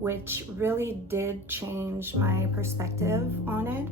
which really did change my perspective on it.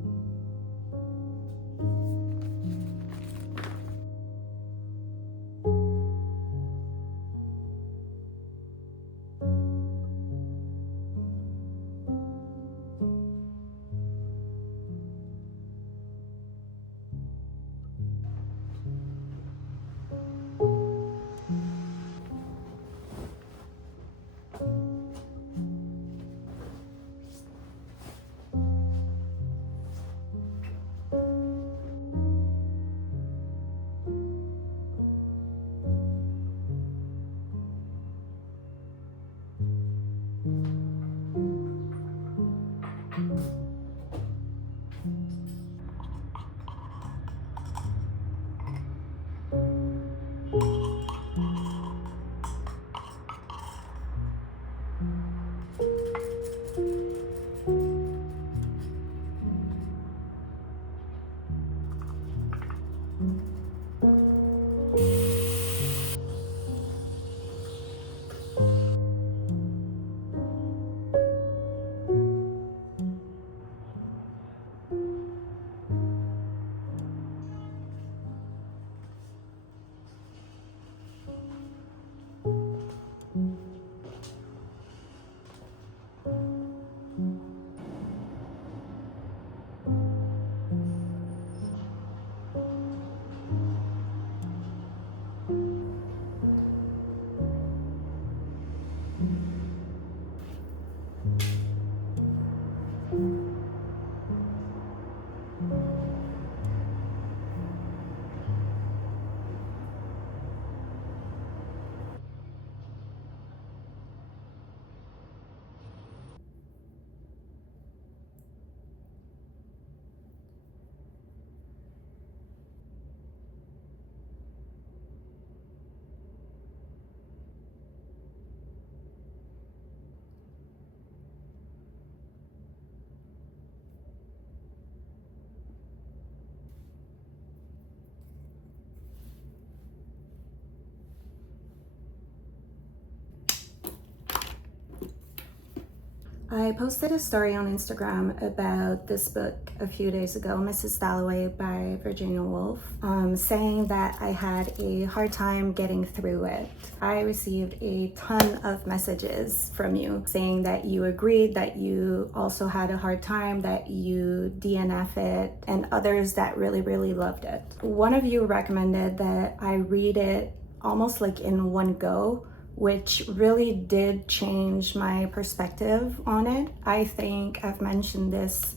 I posted a story on Instagram about this book a few days ago, Mrs. Dalloway by Virginia Woolf, saying that I had a hard time getting through it. I received a ton of messages from you saying that you agreed, that you also had a hard time, that you DNF it, and others that really, really loved it. One of you recommended that I read it almost like in one go, which really did change my perspective on it. I think I've mentioned this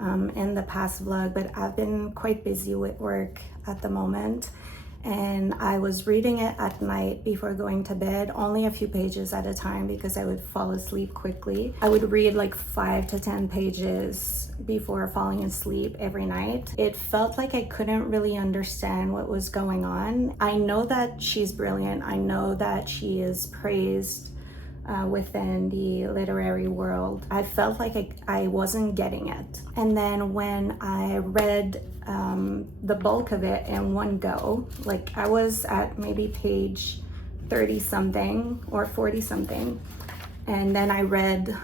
in the past vlog, but I've been quite busy with work at the moment. And I was reading it at night before going to bed, only a few pages at a time because I would fall asleep quickly. I would read like 5 to 10 pages before falling asleep every night. It felt like I couldn't really understand what was going on. I know that she's brilliant. I know that she is praised within the literary world. I felt like I wasn't getting it. And then when I read the bulk of it in one go, like I was at maybe page 30 something or 40 something, and then I read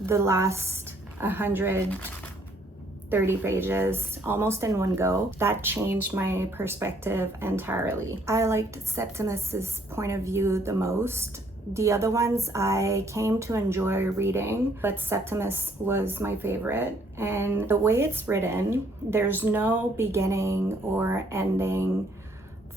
the last 130 pages almost in one go. That changed my perspective entirely. I liked Septimus's point of view the most. The other ones I came to enjoy reading, but Septimus was my favorite. And the way it's written, there's no beginning or ending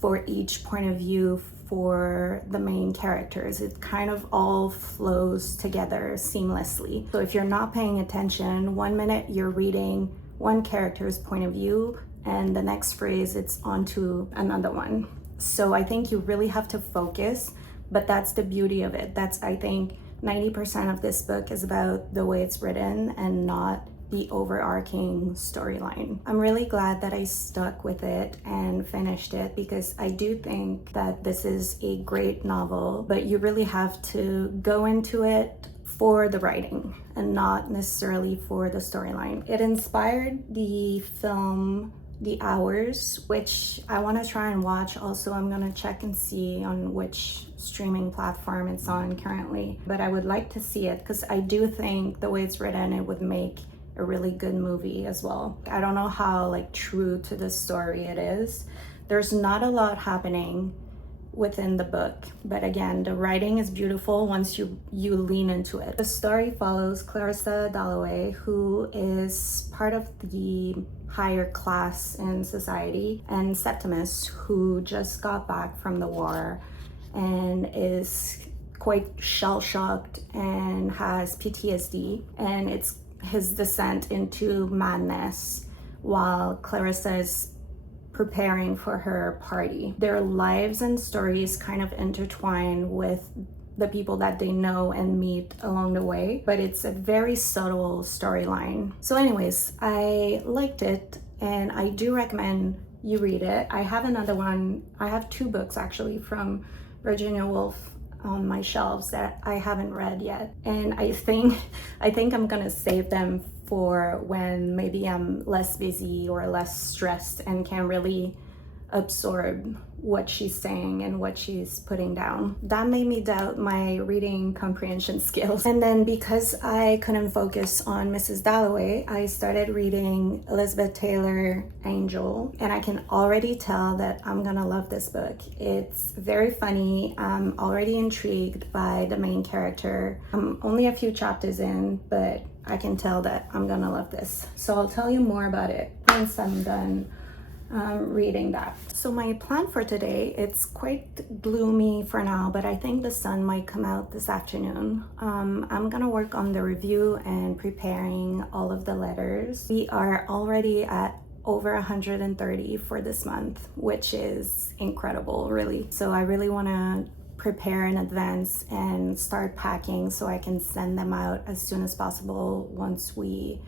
for each point of view for the main characters. It kind of all flows together seamlessly. So if you're not paying attention, 1 minute you're reading one character's point of view, and the next phrase it's onto another one. So I think you really have to focus. But that's the beauty of it. That's, I think, 90% of this book is about the way it's written and not the overarching storyline. I'm really glad that I stuck with it and finished it because I do think that this is a great novel, but you really have to go into it for the writing and not necessarily for the storyline. It inspired the film the hours, which I want to try and watch. Also, I'm gonna check and see on which streaming platform it's on currently, but I would like to see it because I do think the way it's written, it would make a really good movie as well. I don't know how like true to the story it is. There's not a lot happening within the book, but again, the writing is beautiful once you lean into it. The story follows Clarissa Dalloway, who is part of the higher class in society, and Septimus, who just got back from the war and is quite shell-shocked and has PTSD, and it's his descent into madness while Clarissa is preparing for her party. Their lives and stories kind of intertwine with the people that they know and meet along the way, but it's a very subtle storyline. So anyways, I liked it and I do recommend you read it. I have another one. I have two books actually from Virginia Woolf on my shelves that I haven't read yet, and I think I'm gonna save them for when maybe I'm less busy or less stressed and can really absorb what she's saying and what she's putting down. That made me doubt my reading comprehension skills. And then because I couldn't focus on Mrs. Dalloway, I started reading Elizabeth Taylor Angel, and I can already tell that I'm gonna love this book. It's very funny. I'm already intrigued by the main character. I'm only a few chapters in, but I can tell that I'm gonna love this. So I'll tell you more about it once I'm done reading that. So my plan for today, it's quite gloomy for now, but I think the sun might come out this afternoon. I'm gonna work on the review and preparing all of the letters. We are already at over 130 for this month, which is incredible, really. So I really wanna prepare in advance and start packing so I can send them out as soon as possible once we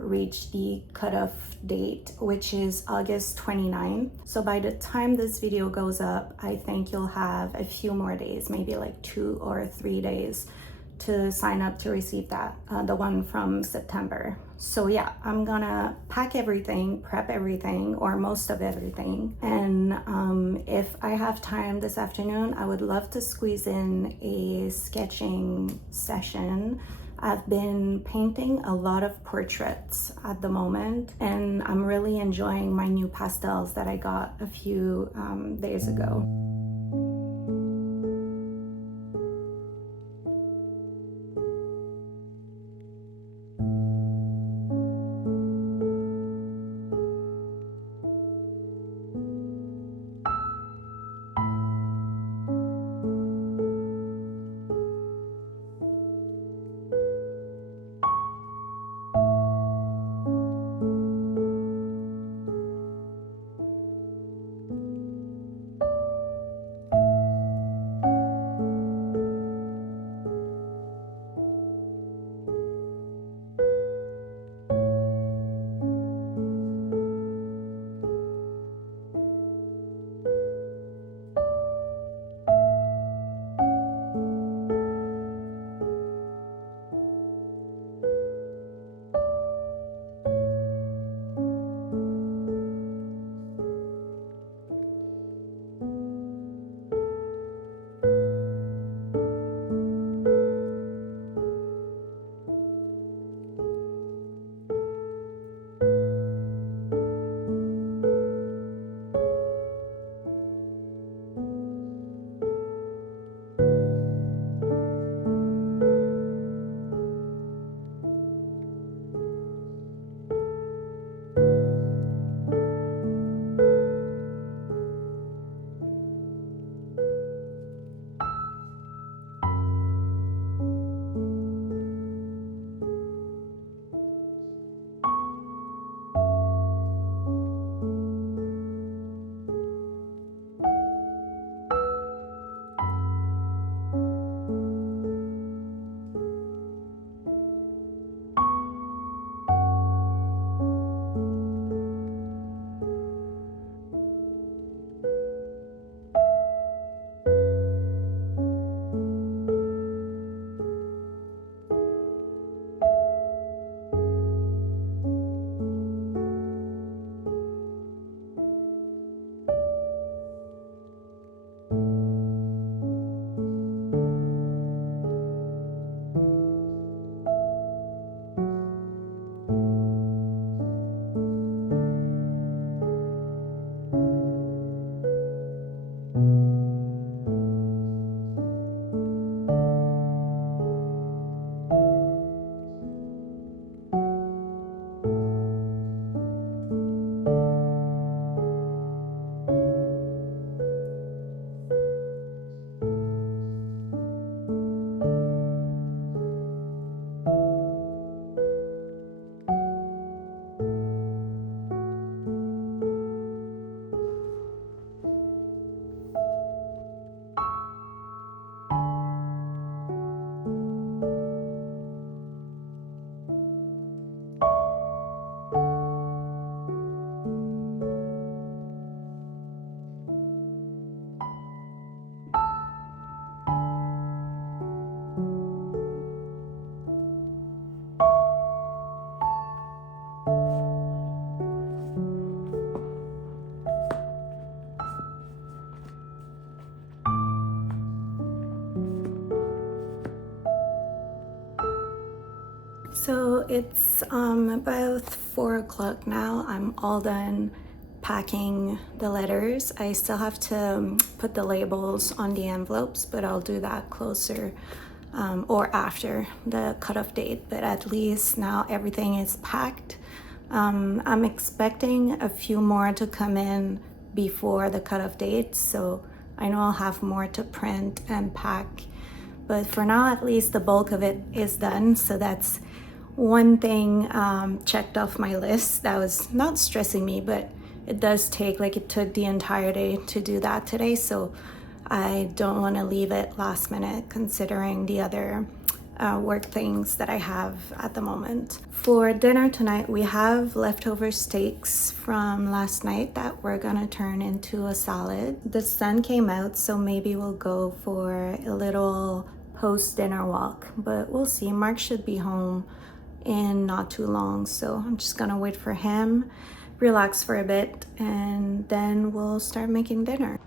reach the cutoff date, which is August 29th. So by the time this video goes up, I think you'll have a few more days, maybe like 2 or 3 days to sign up to receive that, the one from September. So yeah, I'm gonna pack everything, prep everything, or most of everything. And if I have time this afternoon, I would love to squeeze in a sketching session. I've been painting a lot of portraits at the moment, and I'm really enjoying my new pastels that I got a few days ago. So it's about 4 o'clock now. I'm all done packing the letters. I still have to put the labels on the envelopes, but I'll do that closer or after the cutoff date. But at least now everything is packed. I'm expecting a few more to come in before the cutoff date, so I know I'll have more to print and pack. But for now, at least the bulk of it is done, so that's one thing checked off my list. That was not stressing me, but it does take, like, it took the entire day to do that today, so I don't want to leave it last minute considering the other work things that I have at the moment. For dinner tonight, we have leftover steaks from last night that we're gonna turn into a salad. The sun came out, so maybe we'll go for a little post-dinner walk, but we'll see. Mark should be home in not too long, so I'm just gonna wait for him, relax for a bit, and then we'll start making dinner.